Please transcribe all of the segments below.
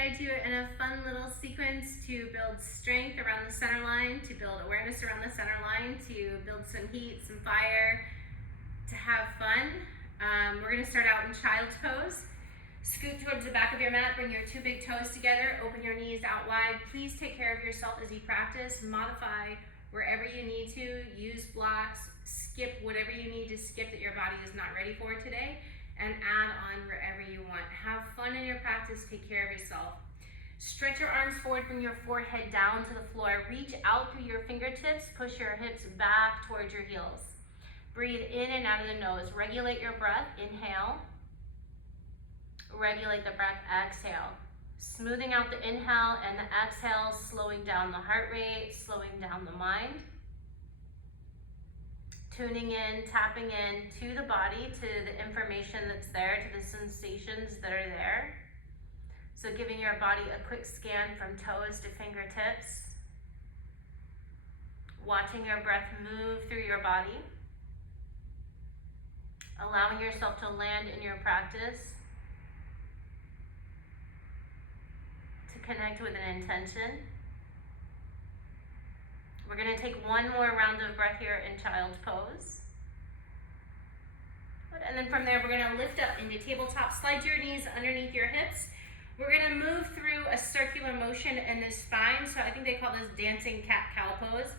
guide you in a fun little sequence to build strength around the center line, to build awareness around the center line, to build some heat, some fire, to have fun. We're gonna start out in child's pose. Scoot towards the back of your mat, bring your two big toes together, open your knees out wide. Please take care of yourself as you practice. Modify wherever you need to, use blocks, skip whatever you need to skip that your body is not ready for today, and add on wherever you want. Have fun in your practice, take care of yourself. Stretch your arms forward, bring your forehead down to the floor. Reach out through your fingertips, push your hips back towards your heels. Breathe in and out of the nose. Regulate your breath, inhale. Regulate the breath, exhale. Smoothing out the inhale and the exhale, slowing down the heart rate, slowing down the mind. Tuning in, tapping in to the body, to the information that's there, to the sensations that are there. So giving your body a quick scan from toes to fingertips. Watching your breath move through your body. Allowing yourself to land in your practice. Connect with an intention. We're going to take one more round of breath here in child's pose. And then from there, we're going to lift up into tabletop. Slide your knees underneath your hips. We're going to move through a circular motion in the spine. So I think they call this dancing cat-cow pose.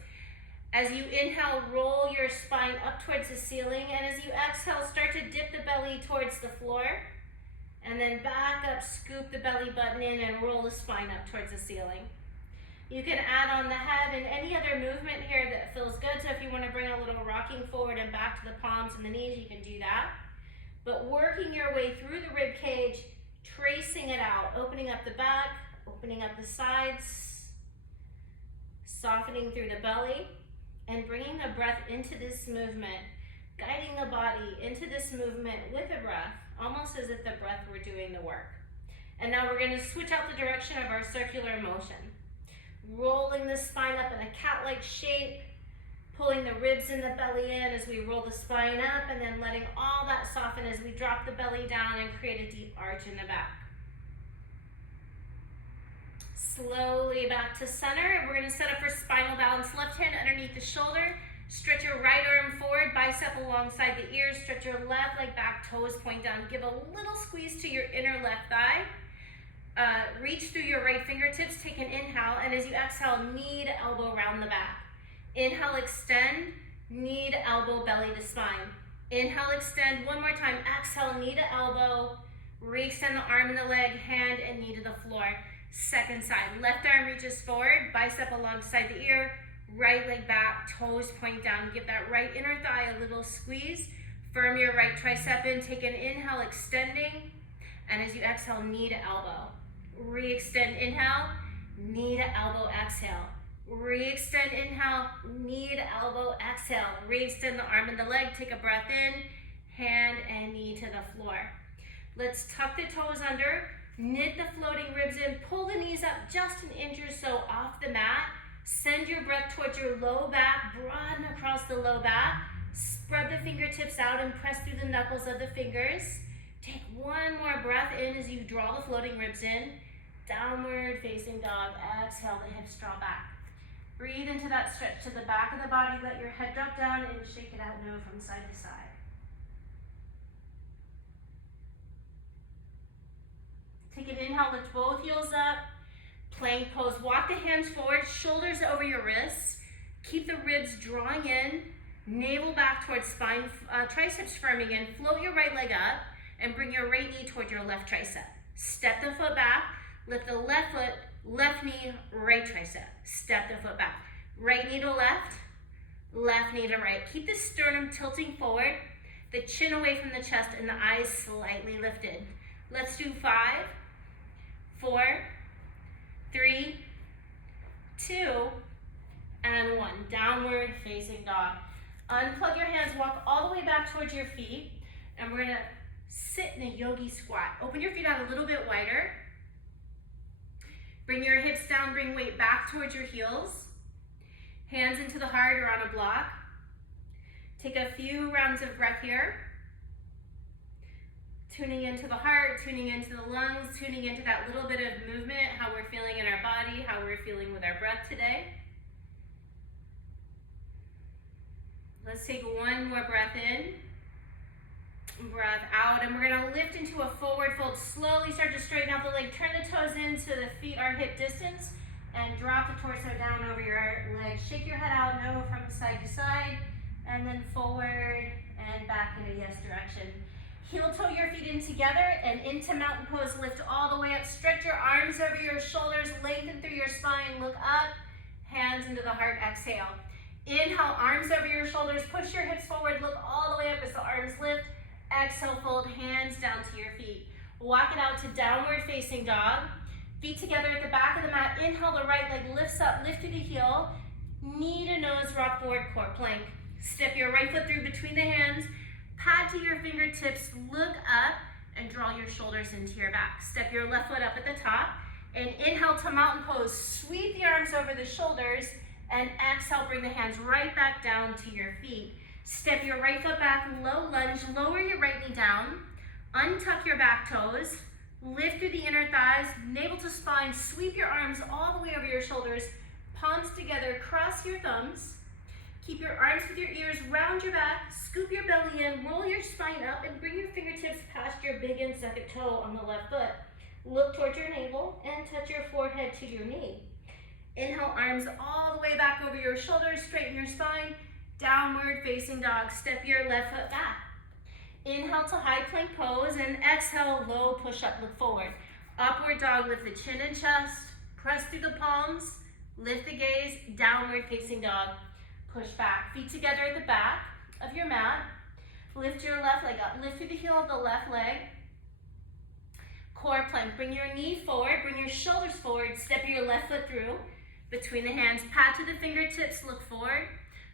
As you inhale, roll your spine up towards the ceiling. And as you exhale, start to dip the belly towards the floor. And then back up, scoop the belly button in and roll the spine up towards the ceiling. You can add on the head and any other movement here that feels good. So if you want to bring a little rocking forward and back to the palms and the knees, you can do that. But working your way through the rib cage, tracing it out, opening up the back, opening up the sides, softening through the belly, and bringing the breath into this movement, guiding the body into this movement with the breath, almost as if the breath were doing the work. And now we're going to switch out the direction of our circular motion. Rolling the spine up in a cat-like shape, pulling the ribs and the belly in as we roll the spine up, and then letting all that soften as we drop the belly down and create a deep arch in the back. Slowly back to center. We're going to set up for spinal balance. Left hand underneath the shoulder. Stretch your right arm forward, bicep alongside the ears. Stretch your left leg back, toes point down. Give a little squeeze to your inner left thigh. Reach through your right fingertips, take an inhale, and as you exhale, knee to elbow round the back. Inhale, extend, knee to elbow, belly to spine. Inhale, extend, one more time. Exhale, knee to elbow, re-extend the arm and the leg, hand and knee to the floor. Second side, left arm reaches forward, bicep alongside the ear. Right leg back, toes point down. Give that right inner thigh a little squeeze. Firm your right tricep in. Take an inhale, extending. And as you exhale, knee to elbow. Re-extend, inhale. Knee to elbow, exhale. Re-extend, inhale. Knee to elbow, exhale. Re-extend the arm and the leg. Take a breath in. Hand and knee to the floor. Let's tuck the toes under. Knit the floating ribs in. Pull the knees up just an inch or so off the mat. Send your breath towards your low back, broaden across the low back. Spread the fingertips out and press through the knuckles of the fingers. Take one more breath in as you draw the floating ribs in. Downward facing dog. Exhale, the hips draw back. Breathe into that stretch to the back of the body. Let your head drop down and shake it out and move from side to side. Take an inhale, lift both heels up. Plank pose. Walk the hands forward, shoulders over your wrists. Keep the ribs drawing in, navel back towards spine, triceps firming in. Float your right leg up and bring your right knee toward your left tricep. Step the foot back, lift the left foot, left knee, right tricep. Step the foot back. Right knee to left, left knee to right. Keep the sternum tilting forward, the chin away from the chest and the eyes slightly lifted. Let's do 5, 4, 3, 2, and 1. Downward facing dog. Unplug your hands, walk all the way back towards your feet, and we're gonna sit in a yogi squat. Open your feet out a little bit wider. Bring your hips down, bring weight back towards your heels. Hands into the heart or on a block. Take a few rounds of breath here. Tuning into the heart, tuning into the lungs, tuning into that little bit of movement, how we're feeling in our body, how we're feeling with our breath today. Let's take one more breath in, breath out, and we're gonna lift into a forward fold. Slowly start to straighten out the leg, turn the toes in so the feet are hip distance, and drop the torso down over your legs. Shake your head out, no from side to side, and then forward and back in a yes direction. Heel toe your feet in together and into mountain pose. Lift all the way up. Stretch your arms over your shoulders. Lengthen through your spine. Look up. Hands into the heart. Exhale. Inhale, arms over your shoulders. Push your hips forward. Look all the way up as the arms lift. Exhale, fold hands down to your feet. Walk it out to downward facing dog. Feet together at the back of the mat. Inhale, the right leg lifts up. Lift to the heel. Knee to nose, rock forward, core plank. Step your right foot through between the hands. Pad to your fingertips, look up, and draw your shoulders into your back. Step your left foot up at the top, and inhale to mountain pose. Sweep the arms over the shoulders, and exhale, bring the hands right back down to your feet. Step your right foot back, low lunge, lower your right knee down, untuck your back toes, lift through the inner thighs, navel to spine, sweep your arms all the way over your shoulders, palms together, cross your thumbs. Keep your arms with your ears, round your back, scoop your belly in, roll your spine up, and bring your fingertips past your big and second toe on the left foot. Look towards your navel and touch your forehead to your knee. Inhale, arms all the way back over your shoulders, straighten your spine, downward facing dog. Step your left foot back. Inhale to high plank pose, and exhale, low push-up, look forward. Upward dog, lift the chin and chest, press through the palms, lift the gaze, downward facing dog. Push back, feet together at the back of your mat. Lift your left leg up. Lift through the heel of the left leg. Core plank. Bring your knee forward. Bring your shoulders forward. Step your left foot through between the hands. Pat to the fingertips. Look forward.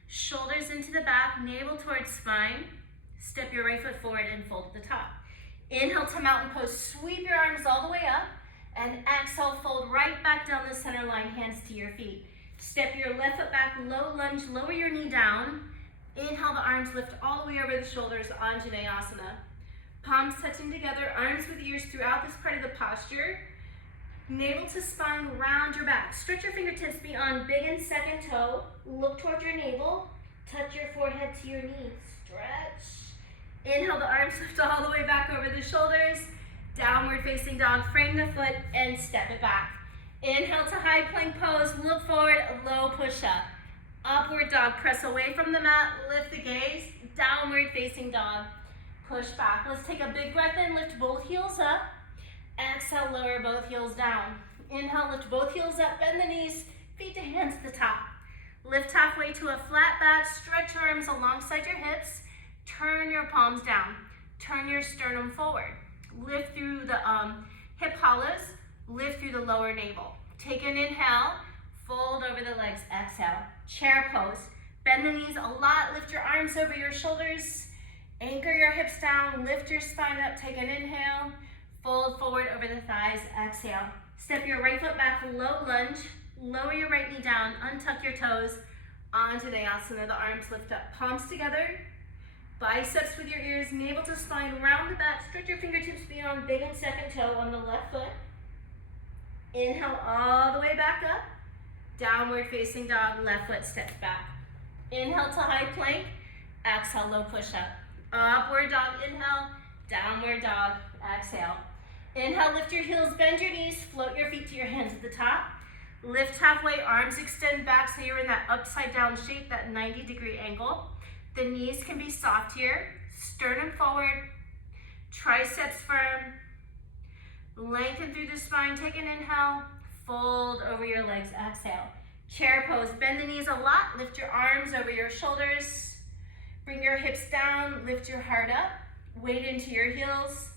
Shoulders into the back. Navel towards spine. Step your right foot forward and fold at the top. Inhale to mountain pose. Sweep your arms all the way up. And exhale, fold right back down the center line. Hands to your feet. Step your left foot back, low lunge, lower your knee down. Inhale, the arms lift all the way over the shoulders, Anjaneyasana. Palms touching together, arms with ears throughout this part of the posture. Navel to spine, round your back. Stretch your fingertips beyond big and second toe. Look towards your navel. Touch your forehead to your knees. Stretch. Inhale, the arms lift all the way back over the shoulders. Downward facing dog, frame the foot and step it back. Inhale to high plank pose, look forward, low push up. Upward dog, press away from the mat, lift the gaze, downward facing dog, push back. Let's take a big breath in, lift both heels up. Exhale, lower both heels down. Inhale, lift both heels up, bend the knees, feet to hands at the top. Lift halfway to a flat back, stretch your arms alongside your hips, turn your palms down, turn your sternum forward. Lift through the hip hollows, lift through the lower navel. Take an inhale, fold over the legs, exhale. Chair pose, bend the knees a lot, lift your arms over your shoulders, anchor your hips down, lift your spine up, take an inhale, fold forward over the thighs, exhale. Step your right foot back, low lunge, lower your right knee down, untuck your toes, Anjaneyasana, the arms lift up, palms together, biceps with your ears, navel to spine, round the back, stretch your fingertips beyond big and second toe on the left foot. Inhale all the way back up, downward facing dog, left foot steps back. Inhale to high plank, exhale, low push up. Upward dog, inhale, downward dog, exhale. Inhale, lift your heels, bend your knees, float your feet to your hands at the top. Lift halfway, arms extend back so you're in that upside down shape, that 90-degree angle. The knees can be soft here, sternum forward, triceps firm. Lengthen through the spine, take an inhale, fold over your legs, exhale. Chair pose, bend the knees a lot, lift your arms over your shoulders, bring your hips down, lift your heart up, weight into your heels,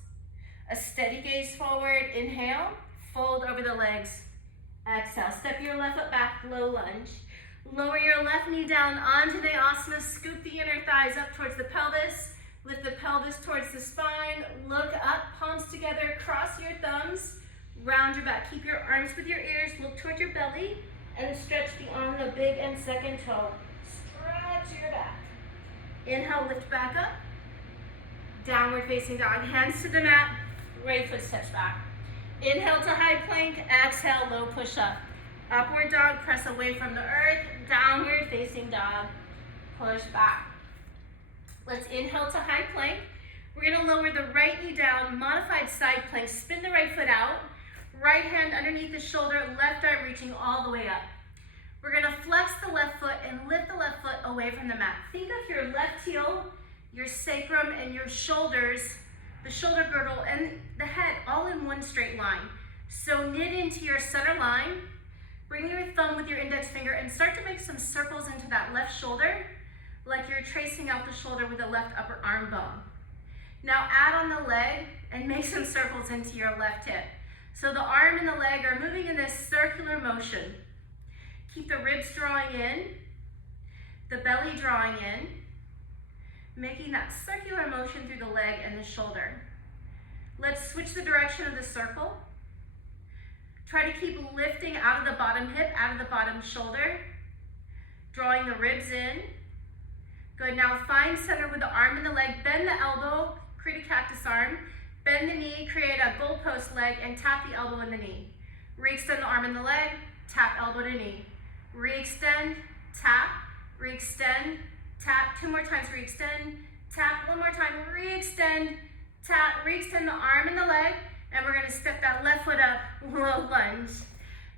a steady gaze forward, inhale, fold over the legs, exhale. Step your left foot back, low lunge. Lower your left knee down, Anjaneyasana, scoop the inner thighs up towards the pelvis, lift the pelvis towards the spine, look up, palms together, cross your thumbs, round your back. Keep your arms with your ears, look toward your belly, and stretch beyond the big and second toe. Stretch your back. Inhale, lift back up. Downward facing dog, hands to the mat, right foot steps back. Inhale to high plank, exhale, low push up. Upward dog, press away from the earth, downward facing dog, push back. Let's inhale to high plank. We're gonna lower the right knee down, modified side plank, spin the right foot out, right hand underneath the shoulder, left arm reaching all the way up. We're gonna flex the left foot and lift the left foot away from the mat. Think of your left heel, your sacrum, and your shoulders, the shoulder girdle, and the head all in one straight line. So knit into your center line, bring your thumb with your index finger and start to make some circles into that left shoulder, like you're tracing out the shoulder with the left upper arm bone. Now add on the leg and make some circles into your left hip. So the arm and the leg are moving in this circular motion. Keep the ribs drawing in, the belly drawing in, making that circular motion through the leg and the shoulder. Let's switch the direction of the circle. Try to keep lifting out of the bottom hip, out of the bottom shoulder, drawing the ribs in. Good, now find center with the arm and the leg, bend the elbow, create a cactus arm, bend the knee, create a goalpost leg, and tap the elbow and the knee. Re-extend the arm and the leg, tap elbow to knee. Re-extend, tap, re-extend, tap. 2 more times, re-extend, tap. 1 more time, re-extend, tap. Re-extend the arm and the leg, and we're gonna step that left foot up, low lunge.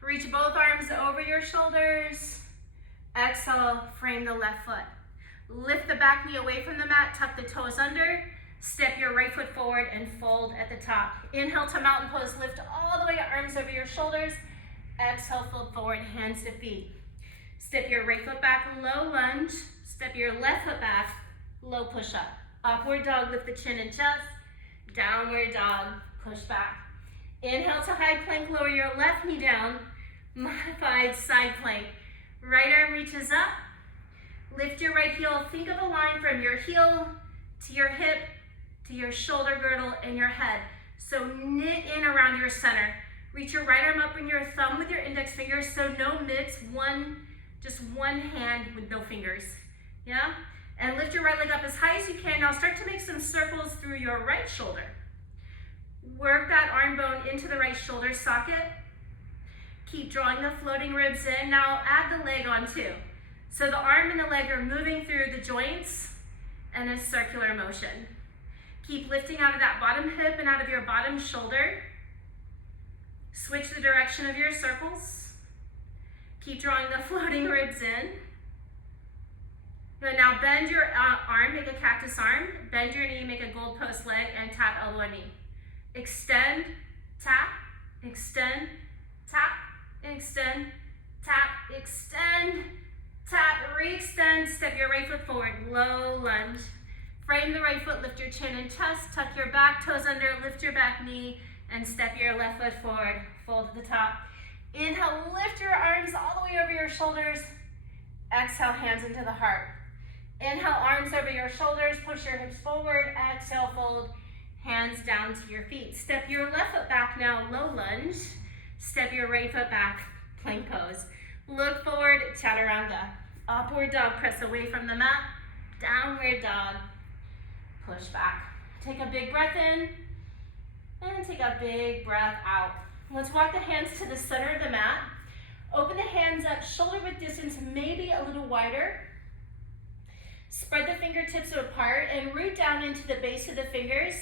Reach both arms over your shoulders. Exhale, frame the left foot. Lift the back knee away from the mat, tuck the toes under, step your right foot forward and fold at the top. Inhale to mountain pose, lift all the way, arms over your shoulders. Exhale, fold forward, hands to feet. Step your right foot back, low lunge. Step your left foot back, low push up. Upward dog, lift the chin and chest. Downward dog, push back. Inhale to high plank, lower your left knee down. Modified side plank. Right arm reaches up. Lift your right heel. Think of a line from your heel to your hip, to your shoulder girdle and your head. So knit in around your center. Reach your right arm up, bring your thumb with your index finger, so no mitts, just one hand with no fingers, yeah? And lift your right leg up as high as you can. Now start to make some circles through your right shoulder. Work that arm bone into the right shoulder socket. Keep drawing the floating ribs in. Now add the leg on too. So the arm and the leg are moving through the joints and a circular motion. Keep lifting out of that bottom hip and out of your bottom shoulder. Switch the direction of your circles. Keep drawing the floating ribs in. Good, now bend your arm, make a cactus arm. Bend your knee, make a goalpost leg, and tap elbow and knee. Extend, tap, extend, tap, extend, tap, extend, tap, re-extend. Step your right foot forward, low lunge. Frame the right foot, lift your chin and chest, tuck your back toes under, lift your back knee, and step your left foot forward, fold to the top. Inhale, lift your arms all the way over your shoulders. Exhale, hands into the heart. Inhale, arms over your shoulders, push your hips forward. Exhale, fold, hands down to your feet. Step your left foot back now, low lunge. Step your right foot back, plank pose. Look forward, chaturanga. Upward dog, press away from the mat. Downward dog, push back. Take a big breath in. And take a big breath out. Let's walk the hands to the center of the mat. Open the hands up, shoulder width distance, maybe a little wider. Spread the fingertips apart and root down into the base of the fingers.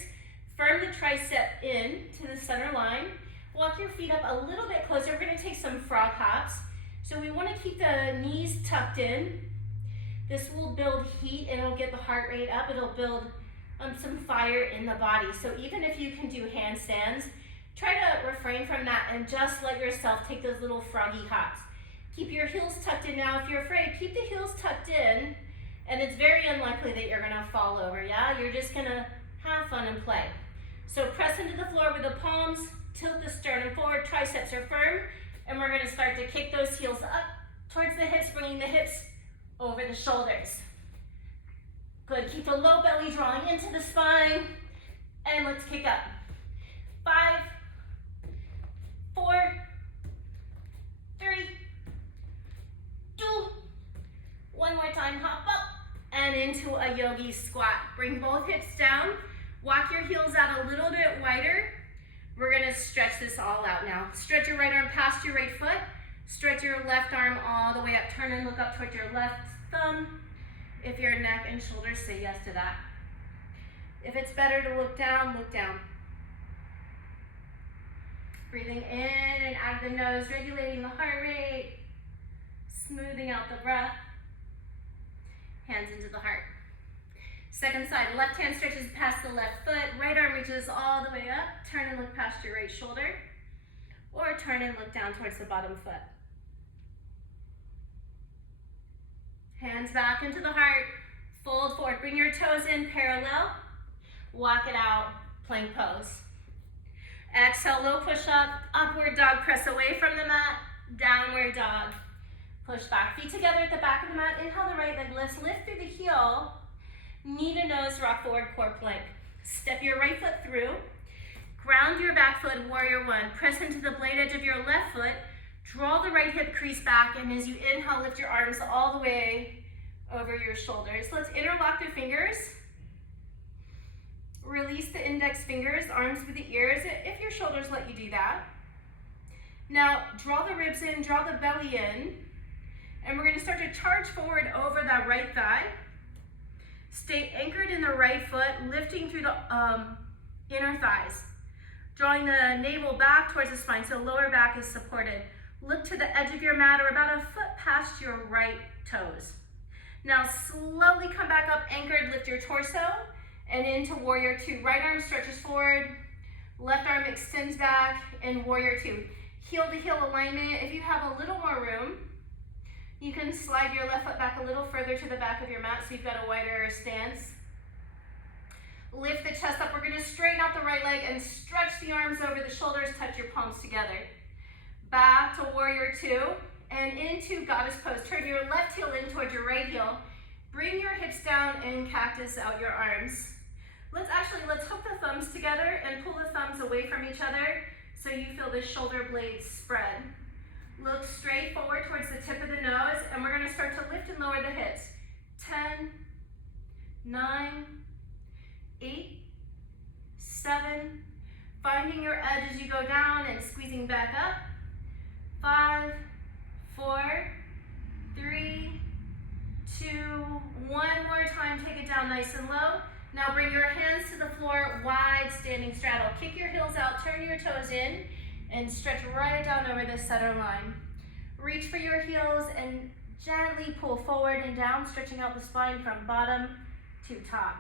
Firm the tricep in to the center line. Walk your feet up a little bit closer. We're gonna take some frog hops. So we wanna keep the knees tucked in. This will build heat and it'll get the heart rate up. It'll build some fire in the body. So even if you can do handstands, try to refrain from that and just let yourself take those little froggy hops. Keep your heels tucked in now. If you're afraid, keep the heels tucked in, and it's very unlikely that you're gonna fall over, yeah? You're just gonna have fun and play. So press into the floor with the palms, tilt the sternum forward, triceps are firm, and we're gonna start to kick those heels up towards the hips, bringing the hips over the shoulders. Good, keep the low belly drawing into the spine, and let's kick up. 5, 4, 3, 2, one more time, hop up, and into a yogi squat. Bring both hips down, Walk your heels out a little bit wider. We're gonna stretch this all out now. Stretch your right arm past your right foot. Stretch your left arm all the way up. Turn and look up towards your left thumb. If your neck and shoulders say yes to that. If it's better to look down, look down. Breathing in and out of the nose, regulating the heart rate, smoothing out the breath. Hands into the heart. Second side, left hand stretches past the left foot, right arm reaches all the way up. Turn and look past your right shoulder, or turn and look down towards the bottom foot. Hands back into the heart, fold forward. Bring your toes in parallel. Walk it out, plank pose. Exhale, low push up, upward dog, press away from the mat, downward dog. Push back, feet together at the back of the mat. Inhale, the right leg lifts, lift through the heel. Knee to nose, rock forward, core plank. Step your right foot through. Ground your back foot, warrior one. Press into the blade edge of your left foot. Draw the right hip crease back, and as you inhale, lift your arms all the way over your shoulders. Let's interlock the fingers. Release the index fingers, arms through the ears, if your shoulders let you do that. Now, draw the ribs in, draw the belly in, and we're gonna start to charge forward over that right thigh. Stay anchored in the right foot, lifting through the inner thighs. Drawing the navel back towards the spine so lower back is supported. Look to the edge of your mat or about a foot past your right toes. Now slowly come back up, anchored, lift your torso and into warrior two. Right arm stretches forward, left arm extends back, and warrior two. Heel to heel alignment. If you have a little more room, you can slide your left foot back a little further to the back of your mat so you've got a wider stance. Lift the chest up. We're gonna straighten out the right leg and stretch the arms over the shoulders, touch your palms together. Back to warrior two and into goddess pose. Turn your left heel in towards your right heel. Bring your hips down and cactus out your arms. Let's hook the thumbs together and pull the thumbs away from each other so you feel the shoulder blades spread. Look straight forward towards the tip of the nose, and we're gonna start to lift and lower the hips. 10, 9, 8, 7, finding your edge as you go down and squeezing back up. 5, 4, 3, 2, one more time, take it down nice and low. Now bring your hands to the floor, wide standing straddle. Kick your heels out, turn your toes in, and stretch right down over the center line. Reach for your heels and gently pull forward and down, stretching out the spine from bottom to top.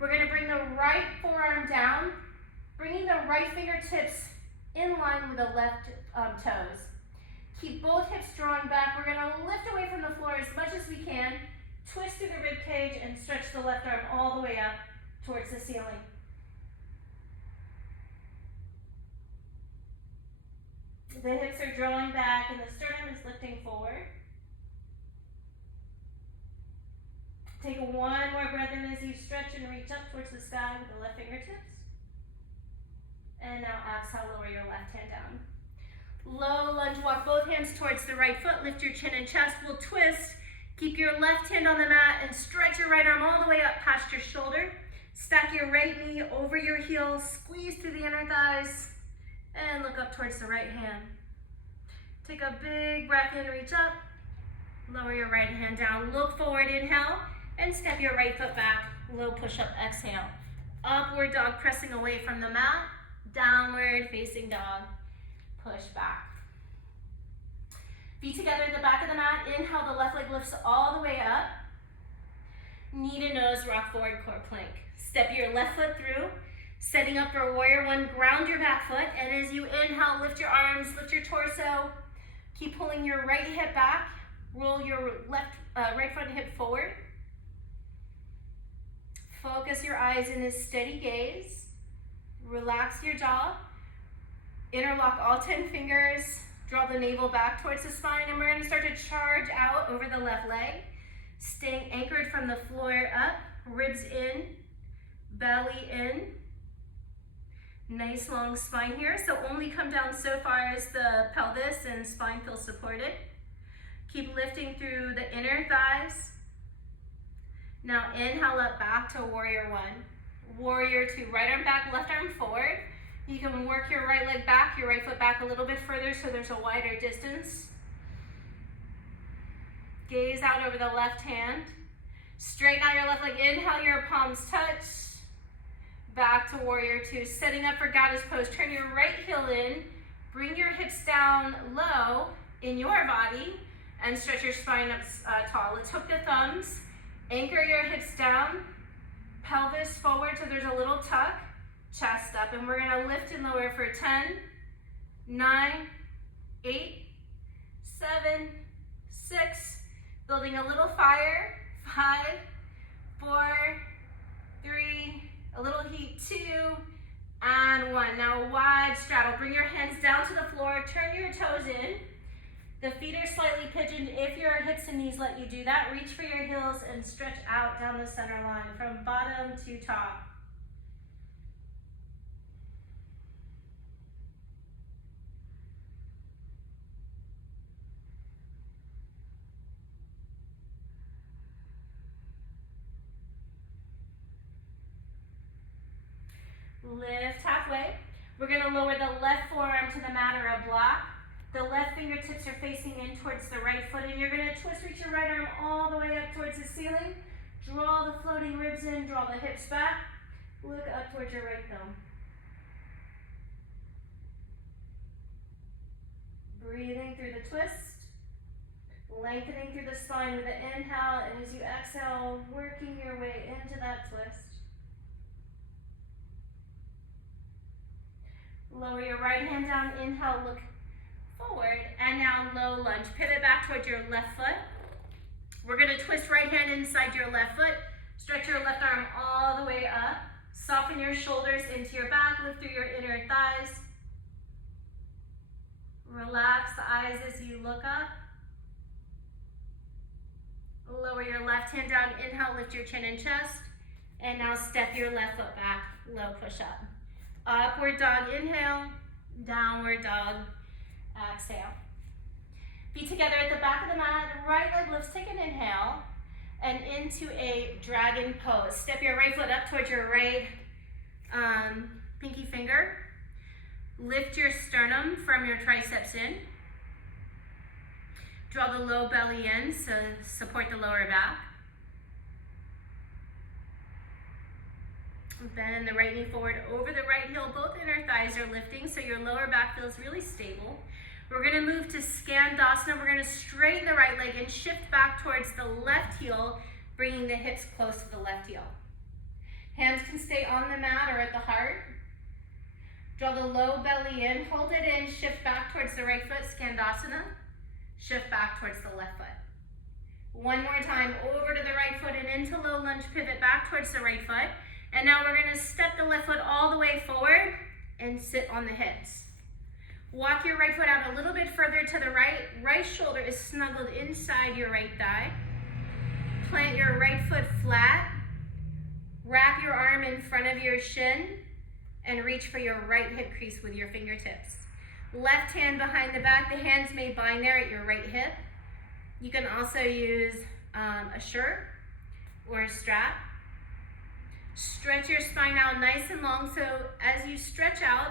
We're gonna bring the right forearm down, bringing the right fingertips in line with the left toes. Keep both hips drawing back. We're gonna lift away from the floor as much as we can, twist through the rib cage and stretch the left arm all the way up towards the ceiling. The hips are drawing back and the sternum is lifting forward. Take one more breath in as you stretch and reach up towards the sky with the left fingertips. And now exhale, lower your left hand down. Low lunge, walk both hands towards the right foot, lift your chin and chest, we'll twist. Keep your left hand on the mat and stretch your right arm all the way up past your shoulder. Stack your right knee over your heel, squeeze through the inner thighs, and look up towards the right hand. Take a big breath in, reach up, lower your right hand down, look forward, inhale, and step your right foot back, low push-up, exhale. Upward dog, pressing away from the mat, downward facing dog, push back. Feet together at the back of the mat, inhale, the left leg lifts all the way up. Knee to nose, rock forward, core plank. Step your left foot through, setting up for warrior one, ground your back foot, and as you inhale, lift your arms, lift your torso. Keep pulling your right hip back, roll your right front hip forward. Focus your eyes in a steady gaze. Relax your jaw. Interlock all 10 fingers. Draw the navel back towards the spine, and we're going to start to charge out over the left leg. Staying anchored from the floor up, ribs in, belly in. Nice long spine here, so only come down so far as the pelvis and spine feel supported. Keep lifting through the inner thighs. Now inhale up back to warrior one. Warrior two, right arm back, left arm forward. You can work your right leg back, your right foot back a little bit further so there's a wider distance. Gaze out over the left hand. Straighten out your left leg. Inhale, your palms touch. Back to warrior two. Setting up for goddess pose. Turn your right heel in. Bring your hips down low in your body and stretch your spine up tall. Let's hook the thumbs. Anchor your hips down. Pelvis forward so there's a little tuck. Chest up. And we're going to lift and lower for 10, 9, 8, 7, 6. Building a little fire. 5, 4, 3, a little heat, 2, and 1. Now wide straddle. Bring your hands down to the floor. Turn your toes in. The feet are slightly pigeoned. If your hips and knees let you do that, reach for your heels and stretch out down the center line from bottom to top. Lift halfway. We're going to lower the left forearm to the mat or a block. The left fingertips are facing in towards the right foot, and you're going to twist, reach your right arm all the way up towards the ceiling. Draw the floating ribs in, draw the hips back. Look up towards your right thumb. Breathing through the twist. Lengthening through the spine with the inhale, and as you exhale, working your way into that twist. Lower your right hand down, inhale, look forward, and now low lunge. Pivot back towards your left foot. We're going to twist right hand inside your left foot. Stretch your left arm all the way up. Soften your shoulders into your back. Lift through your inner thighs. Relax the eyes as you look up. Lower your left hand down. Inhale, lift your chin and chest. And now step your left foot back. Low push up. Upward dog, inhale. Downward dog, exhale. Feet together at the back of the mat. Right leg lifts, take an inhale. And into a dragon pose. Step your right foot up towards your right pinky finger. Lift your sternum from your triceps in. Draw the low belly in, so support the lower back. Bend the right knee forward over the right heel. Both inner thighs are lifting, so your lower back feels really stable. We're going to move to Skandasana. We're going to straighten the right leg and shift back towards the left heel, bringing the hips close to the left heel. Hands can stay on the mat or at the heart. Draw the low belly in, hold it in, shift back towards the right foot, Skandasana. Shift back towards the left foot. One more time, over to the right foot and into low lunge, pivot back towards the right foot. And now we're going to step the left foot all the way forward and sit on the hips. Walk your right foot out a little bit further to the right. Right shoulder is snuggled inside your right thigh. Plant your right foot flat. Wrap your arm in front of your shin and reach for your right hip crease with your fingertips. Left hand behind the back. The hands may bind there at your right hip. You can also use a shirt or a strap. Stretch your spine out nice and long, so as you stretch out,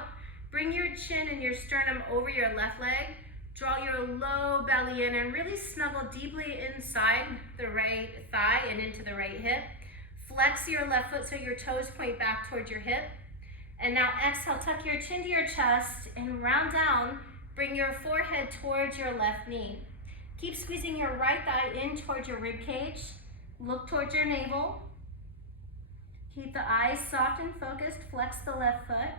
bring your chin and your sternum over your left leg. Draw your low belly in and really snuggle deeply inside the right thigh and into the right hip. Flex your left foot so your toes point back towards your hip. And now exhale, tuck your chin to your chest and round down. Bring your forehead towards your left knee. Keep squeezing your right thigh in towards your rib cage. Look towards your navel. Keep the eyes soft and focused. Flex the left foot.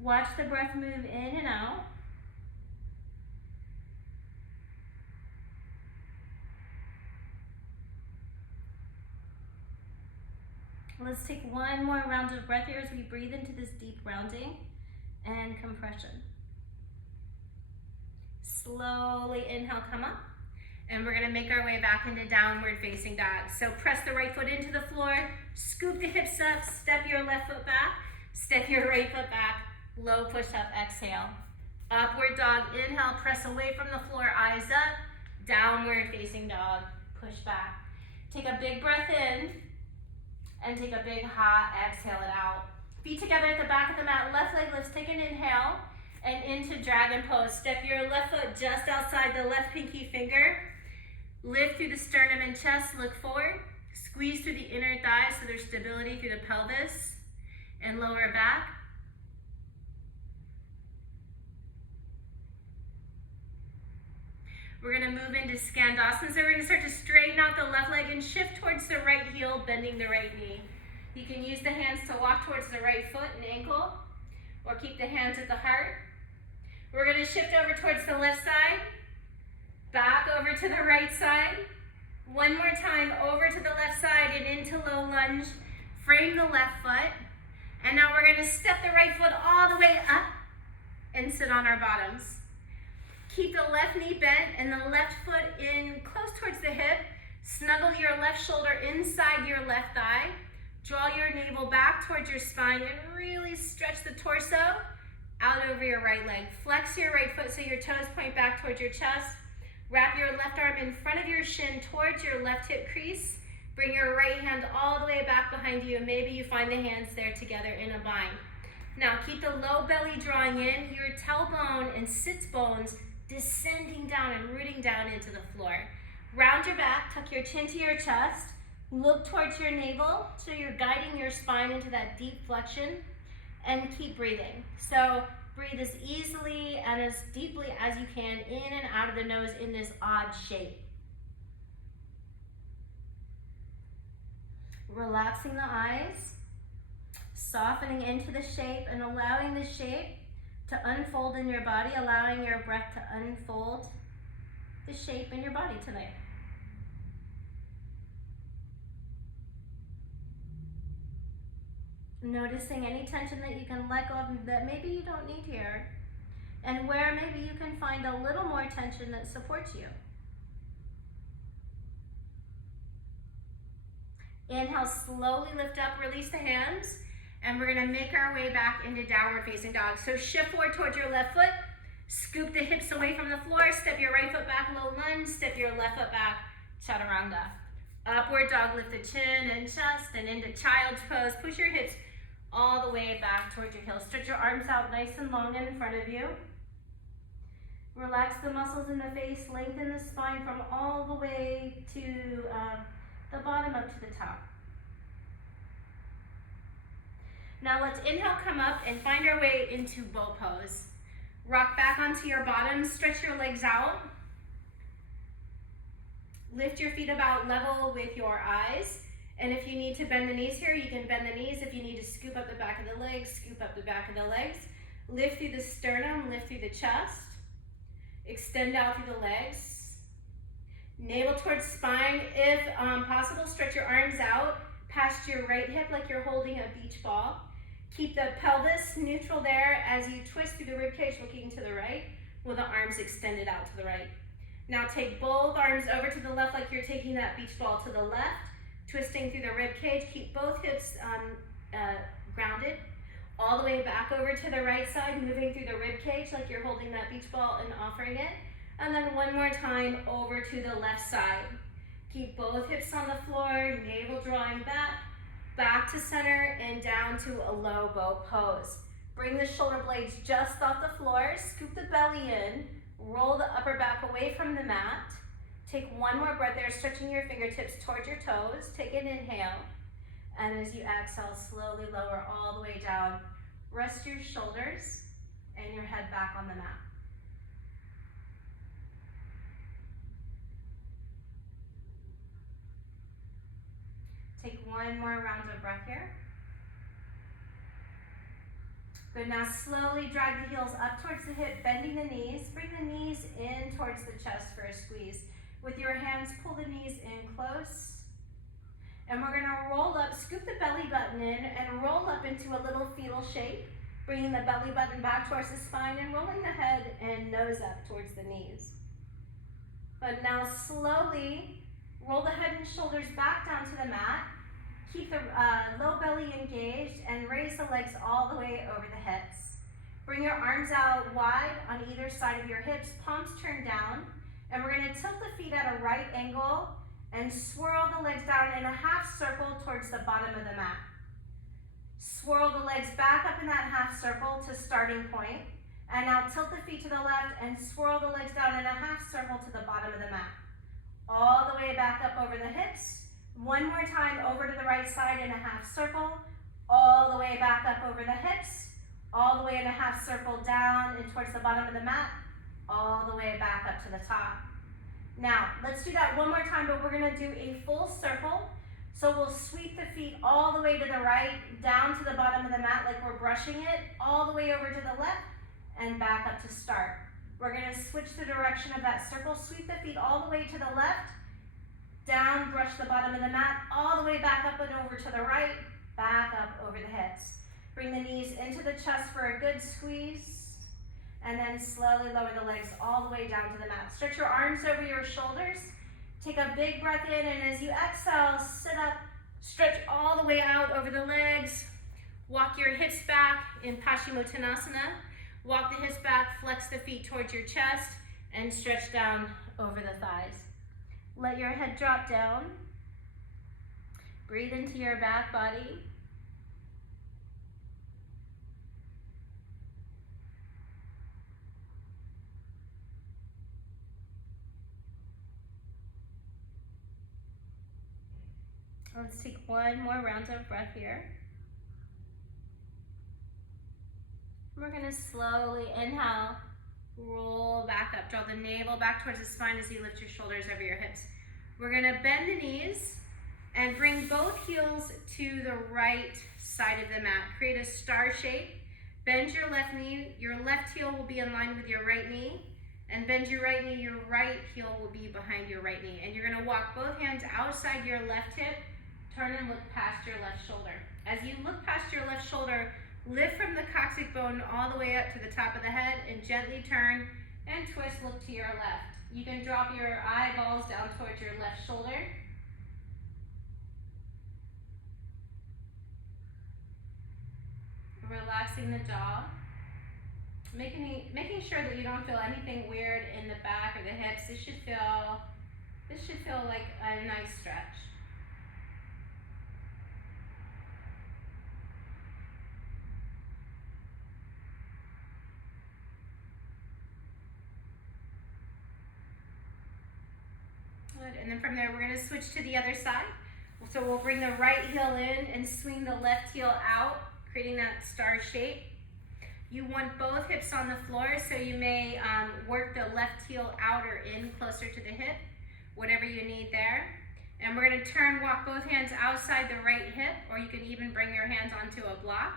Watch the breath move in and out. Let's take one more round of breath here as we breathe into this deep rounding and compression. Slowly inhale, come up. And we're gonna make our way back into downward facing dog. So press the right foot into the floor, scoop the hips up, step your left foot back, step your right foot back, low push up, exhale. Upward dog, inhale, press away from the floor, eyes up, downward facing dog, push back. Take a big breath in, And take a big hot exhale it out. Feet together at the back of the mat, left leg lifts, take an inhale, and into dragon pose. Step your left foot just outside the left pinky finger. Lift through the sternum and chest, look forward. Squeeze through the inner thighs so there's stability through the pelvis and lower back. We're gonna move into Skandasana. So we're gonna start to straighten out the left leg and shift towards the right heel, bending the right knee. You can use the hands to walk towards the right foot and ankle, or keep the hands at the heart. We're gonna shift over towards the left side, back over to the right side. One more time, over to the left side and into low lunge. Frame the left foot. And now we're gonna step the right foot all the way up and sit on our bottoms. Keep the left knee bent and the left foot in close towards the hip. Snuggle your left shoulder inside your left thigh. Draw your navel back towards your spine and really stretch the torso out over your right leg. Flex your right foot so your toes point back towards your chest. Wrap your left arm in front of your shin towards your left hip crease. Bring your right hand all the way back behind you, and maybe you find the hands there together in a bind. Now keep the low belly drawing in, your tailbone and sits bones descending down and rooting down into the floor. Round your back, tuck your chin to your chest, look towards your navel so you're guiding your spine into that deep flexion, and keep breathing. So breathe as easily and as deeply as you can in and out of the nose in this odd shape. Relaxing the eyes, softening into the shape and allowing the shape to unfold in your body, allowing your breath to unfold the shape in your body tonight. Noticing any tension that you can let go of that maybe you don't need here, and where maybe you can find a little more tension that supports you. Inhale, slowly lift up, release the hands, and we're gonna make our way back into downward facing dog. So shift forward towards your left foot, scoop the hips away from the floor, step your right foot back, low lunge, step your left foot back, chaturanga. Upward dog, lift the chin and chest, and into child's pose. Push your hips all the way back towards your heels. Stretch your arms out nice and long in front of you. Relax the muscles in the face, lengthen the spine from all the way to the bottom up to the top. Now let's inhale, come up and find our way into bow pose. Rock back onto your bottom, stretch your legs out. Lift your feet about level with your eyes. And if you need to bend the knees here, you can bend the knees. If you need to scoop up the back of the legs, scoop up the back of the legs. Lift through the sternum, lift through the chest. Extend out through the legs. Navel towards spine. If possible, stretch your arms out past your right hip like you're holding a beach ball. Keep the pelvis neutral there as you twist through the ribcage looking to the right with the arms extended out to the right. Now take both arms over to the left like you're taking that beach ball to the left, twisting through the ribcage. Keep both hips grounded. All the way back over to the right side, moving through the ribcage like you're holding that beach ball and offering it. And then one more time over to the left side. Keep both hips on the floor, navel drawing back to center and down to a low bow pose. Bring the shoulder blades just off the floor, scoop the belly in, roll the upper back away from the mat. Take one more breath there, stretching your fingertips towards your toes. Take an inhale, and as you exhale, slowly lower all the way down. Rest your shoulders and your head back on the mat. Take one more round of breath here. Good, now slowly drag the heels up towards the hip, bending the knees. Bring the knees in towards the chest for a squeeze. With your hands, pull the knees in close. And we're gonna roll up, scoop the belly button in and roll up into a little fetal shape, bringing the belly button back towards the spine and rolling the head and nose up towards the knees. But now slowly roll the head and shoulders back down to the mat. Keep the low belly engaged and raise the legs all the way over the hips. Bring your arms out wide on either side of your hips, palms turned down, and we're gonna tilt the feet at a right angle and swirl the legs down in a half circle towards the bottom of the mat. Swirl the legs back up in that half circle to starting point. And now tilt the feet to the left and swirl the legs down in a half circle to the bottom of the mat. All the way back up over the hips. One more time over to the right side in a half circle. All the way back up over the hips. All the way in a half circle down and towards the bottom of the mat. All the way back up to the top. Now, let's do that one more time, but we're gonna do a full circle. So we'll sweep the feet all the way to the right, down to the bottom of the mat like we're brushing it, all the way over to the left, and back up to start. We're gonna switch the direction of that circle, sweep the feet all the way to the left, down, brush the bottom of the mat, all the way back up and over to the right, back up over the hips. Bring the knees into the chest for a good squeeze, and then slowly lower the legs all the way down to the mat. Stretch your arms over your shoulders. Take a big breath in, and as you exhale, sit up, stretch all the way out over the legs. Walk your hips back in Paschimottanasana. Walk the hips back, flex the feet towards your chest, and stretch down over the thighs. Let your head drop down. Breathe into your back body. Let's take one more round of breath here. We're gonna slowly inhale, roll back up, draw the navel back towards the spine as you lift your shoulders over your hips. We're gonna bend the knees and bring both heels to the right side of the mat. Create a star shape. Bend your left knee, your left heel will be in line with your right knee, and bend your right knee, your right heel will be behind your right knee. And you're gonna walk both hands outside your left hip, turn and look past your left shoulder. As you look past your left shoulder, lift from the coccyx bone all the way up to the top of the head and gently turn and twist, look to your left. You can drop your eyeballs down towards your left shoulder. Relaxing the jaw. Making sure that you don't feel anything weird in the back or the hips. This should feel like a nice stretch. Good. And then from there, we're going to switch to the other side. So we'll bring the right heel in and swing the left heel out, creating that star shape. You want both hips on the floor, so you may work the left heel out or in closer to the hip, whatever you need there. And we're going to turn, walk both hands outside the right hip, or you can even bring your hands onto a block.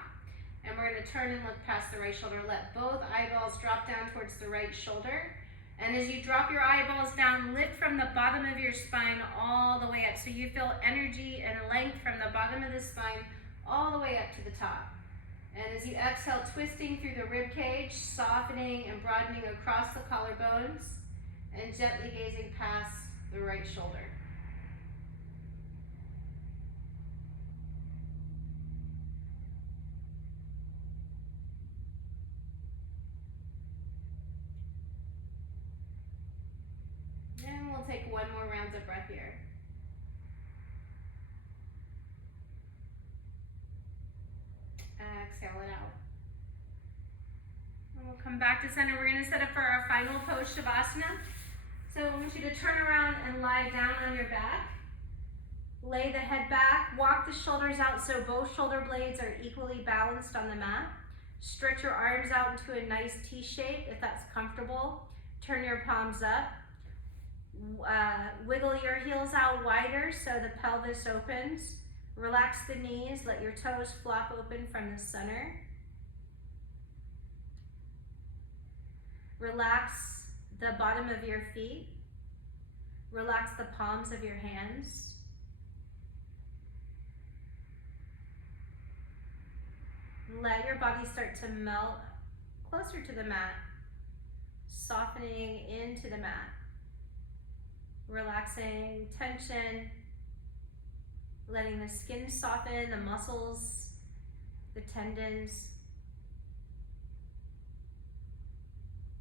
And we're going to turn and look past the right shoulder. Let both eyeballs drop down towards the right shoulder. And as you drop your eyeballs down, lift from the bottom of your spine all the way up. So you feel energy and length from the bottom of the spine all the way up to the top. And as you exhale, twisting through the rib cage, softening and broadening across the collarbones, and gently gazing past the right shoulder. And we'll take one more round of breath here. Exhale it out. And we'll come back to center. We're going to set up for our final pose, Shavasana. So I want you to turn around and lie down on your back. Lay the head back. Walk the shoulders out so both shoulder blades are equally balanced on the mat. Stretch your arms out into a nice T shape if that's comfortable. Turn your palms up. Wiggle your heels out wider so the pelvis opens. Relax the knees, let your toes flop open from the center. Relax the bottom of your feet. Relax the palms of your hands. Let your body start to melt closer to the mat, softening into the mat. Relaxing tension, letting the skin soften, the muscles, the tendons.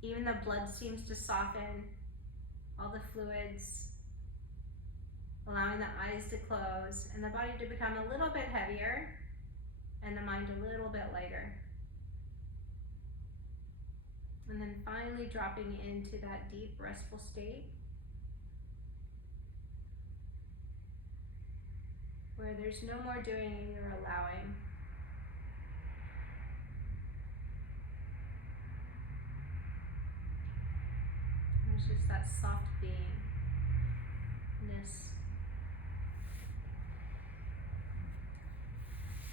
Even the blood seems to soften, all the fluids. allowing the eyes to close and the body to become a little bit heavier and the mind a little bit lighter. And then finally dropping into that deep, restful state where there's no more doing and you're allowing. There's just that soft beingness.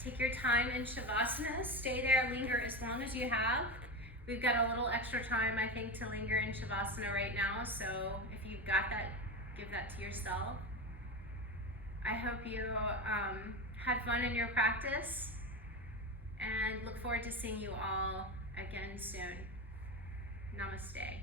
Take your time in Shavasana. Stay there, linger as long as you have. We've got a little extra time, I think, to linger in Shavasana right now, so if you've got that, give that to yourself. I hope you had fun in your practice, and look forward to seeing you all again soon. Namaste.